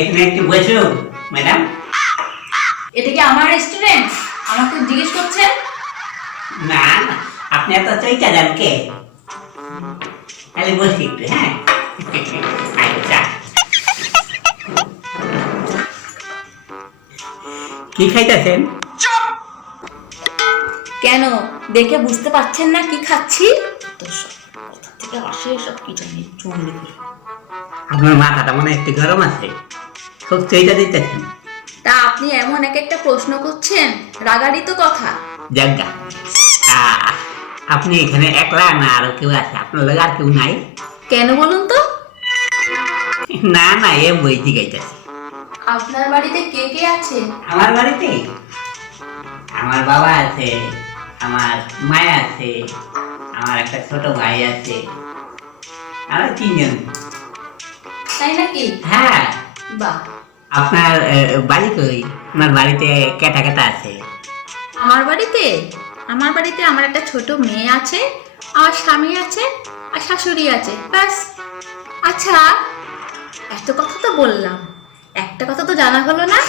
এখানে একটু বসুন ম্যাডাম। এটা কি আমার রেস্টুরেন্ট? আমাকে জিজ্ঞেস করছেন? না না, আপনি এত চইটা যান কে? তাহলে বসি একটু, হ্যাঁ। আচ্ছা, কি খাইতেছেন? কেন, দেখে বুঝতে পারছেন না কি খাচ্ছি? তো সব কোথা থেকে আসে সব কি জানি জঙ্গলি করে। আপনার মাথাটা মনে হয় একটু গরম আছে, খুব চইটা দিতেছেন। তা আপনি এমন এক একটা প্রশ্ন করছেন, রাগারই তো কথা। জাগা, আপনি এখানে একলা না আরো কেউ আছে? আপনার লোক আর কেউ নাই? কেন বলুন তো? না না, এ বই জিগাইতেছে। আপনার বাড়িতে কে কে আছে? আমার বাড়িতে আমার বাবা আছে, আমার মায়া আছে, আমার একটা ছোট ভাই আছে, আমরা তিনজন। তাই নাকি? হ্যাঁ। বাহ। আপনার বাড়ি কই? আপনার বাড়িতে কেটা কেটা আছে? আমার বাড়িতে আমার একটা ছোট মেয়ে আছে, আমার স্বামী আছে, আর শাশুড়ি আছে, ব্যাস। আচ্ছা, এত কথা তো বললাম, একটা কথা তো জানা হলো না,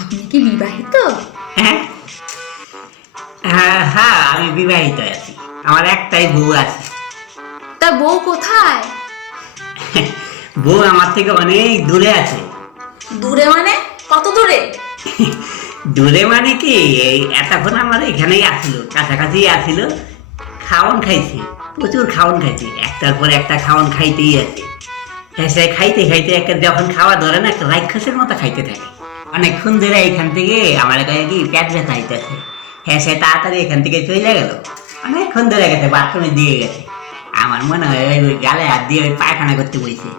আপনি কি বিবাহিত? হ্যাঁ হ্যাঁ হ্যাঁ, আমি বিবাহিত আছি, আমার একটাই বউ আছে। তা বউ কোথায়? বউ আমার থেকে অনেক দূরে আছে। দূরে মানে? কত দূরে? দূরে মানে কি, এই এতক্ষণ আমার এখানেই আসিল, কাছাকাছি আসিল, খাওয়ান খাইছে, প্রচুর খাওয়ান খাইছে, একটার পর একটা খাওয়ান খাইতেই আছে। হ্যাঁ, সে খাইতে খাইতে একটা যখন খাওয়া ধরে না, একটা রাক্ষসের মতো খাইতে থাকে। অনেকক্ষণ ধরে এখান থেকে আমার কাছে কি পেট ব্যথা হইতেছে। হ্যাঁ, সে তাড়াতাড়ি এখান থেকে চলে গেল, অনেকক্ষণ ধরে গেছে, বাথরুমে দিয়ে গেছে। আমার মনে হয় ওই গালে হাত দিয়ে ওই পায়খানা করতে বইছে।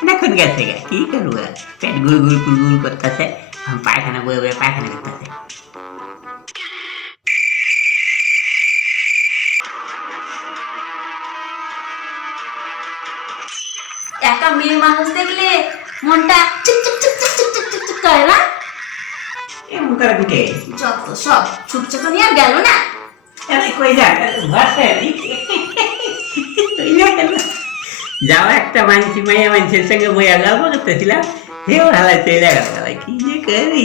অনেকক্ষণ গেছে, কি করবো, পেট গুল গুল গুল গুল করতেছে, পায়খানা বয়ে বয়ে পায়খানা করতেছে। একা মেয়ে মানুষ দেখলে মনটা চুপ চুপ চুপ চুপ চুপ চুপ চুপ চুপ করে না? এমন করে ঢুকে যত সব ছুটছুটো নিয়ে আর গেল না। কই যা যাও, একটা মাইয়া মানুষের সঙ্গে বইয়া গল্প করতেছিলাম, সেও হালাই চলে গেল, কি যে করি।